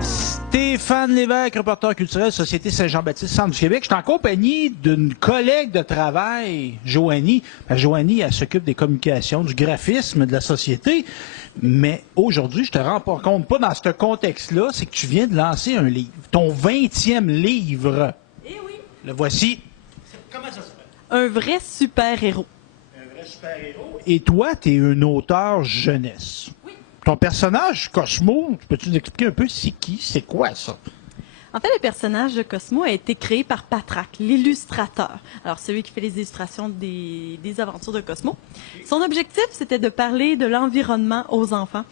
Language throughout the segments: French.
Stéphane Lévesque, reporter culturel, Société Saint-Jean-Baptiste, Centre du Québec. Je suis en compagnie d'une collègue de travail, Joanie. Joanie, elle s'occupe des communications, du graphisme de la société. Mais aujourd'hui, je te rends pas compte, pas dans ce contexte-là, c'est que tu viens de lancer un livre. Ton 20e livre. Eh oui. Le voici. Comment ça s'appelle? Un vrai super-héros. Un vrai super-héros. Et toi, tu es un auteur jeunesse. Oui. Ton personnage, Cosmo, peux-tu nous expliquer un peu c'est qui, c'est quoi ça? En fait, le personnage de Cosmo a été créé par Patraque, l'illustrateur. Alors, celui qui fait les illustrations des aventures de Cosmo. Son objectif, c'était de parler de l'environnement aux enfants.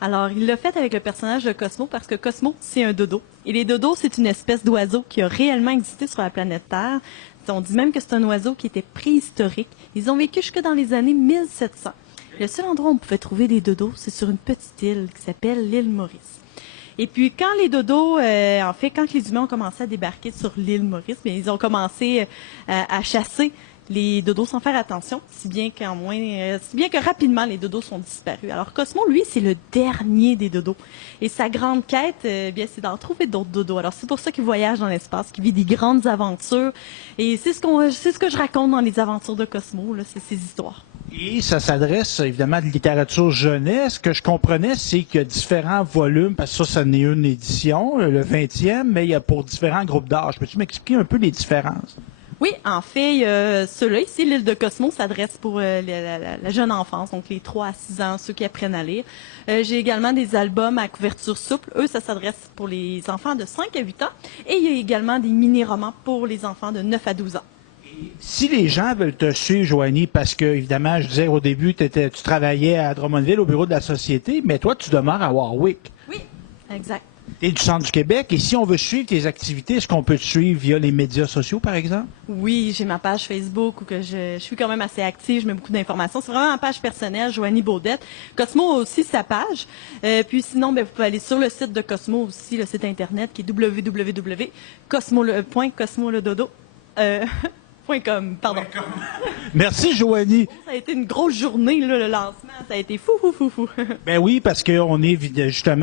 Alors, il l'a fait avec le personnage de Cosmo parce que Cosmo, c'est un dodo. Et les dodos, c'est une espèce d'oiseau qui a réellement existé sur la planète Terre. On dit même que c'est un oiseau qui était préhistorique. Ils ont vécu jusque dans les années 1700. Le seul endroit où on pouvait trouver des dodos, c'est sur une petite île qui s'appelle l'île Maurice. Et puis, quand les dodos, quand les humains ont commencé à débarquer sur l'île Maurice, bien, ils ont commencé à chasser les dodos sans faire attention, si bien que rapidement, les dodos sont disparus. Alors, Cosmo, lui, c'est le dernier des dodos. Et sa grande quête, bien, c'est d'en trouver d'autres dodos. Alors, c'est pour ça qu'il voyage dans l'espace, qu'il vit des grandes aventures. Et c'est ce que je raconte dans les aventures de Cosmo, là, c'est ces histoires. Et ça s'adresse évidemment à de littérature jeunesse. Ce que je comprenais, c'est qu'il y a différents volumes, parce que ça n'est une édition, le 20e, mais il y a pour différents groupes d'âge. Peux-tu m'expliquer un peu les différences? Oui, en fait, ceux-là ici, l'île de Cosmo, s'adresse pour la jeune enfance, donc les 3 à 6 ans, ceux qui apprennent à lire. J'ai également des albums à couverture souple. Eux, ça s'adresse pour les enfants de 5 à 8 ans. Et il y a également des mini-romans pour les enfants de 9 à 12 ans. Si les gens veulent te suivre, Joanie, parce que, évidemment, je disais au début, tu travaillais à Drummondville au bureau de la Société, mais toi, tu demeures à Warwick. Oui, exact. Tu es du Centre du Québec, et si on veut suivre tes activités, est-ce qu'on peut te suivre via les médias sociaux, par exemple? Oui, j'ai ma page Facebook où que je suis quand même assez active, je mets beaucoup d'informations. C'est vraiment ma page personnelle, Joanie Baudette. Cosmo a aussi sa page. Puis sinon, ben, vous pouvez aller sur le site de Cosmo aussi, le site internet qui est www.cosmoledodo. .com. Merci, Joanie. Ça a été une grosse journée, là, le lancement. Ça a été fou. Ben oui, parce qu'on est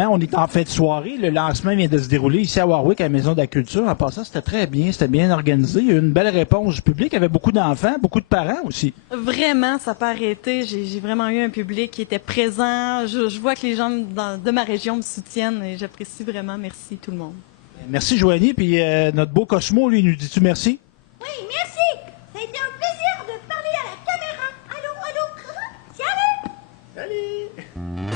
on est en fin de soirée. Le lancement vient de se dérouler ici à Warwick, à la Maison de la Culture. En passant, c'était très bien, c'était bien organisé. Il y a eu une belle réponse du public. Il y avait beaucoup d'enfants, beaucoup de parents aussi. Vraiment, ça n'a pas arrêté. J'ai vraiment eu un public qui était présent. Je vois que les gens de ma région me soutiennent et j'apprécie vraiment. Merci tout le monde. Merci, Joanie. Puis notre beau Cosmo, lui, nous dis-tu merci? Oui, merci. Ça a été un plaisir de parler à la caméra. Allô. Salut. Salut!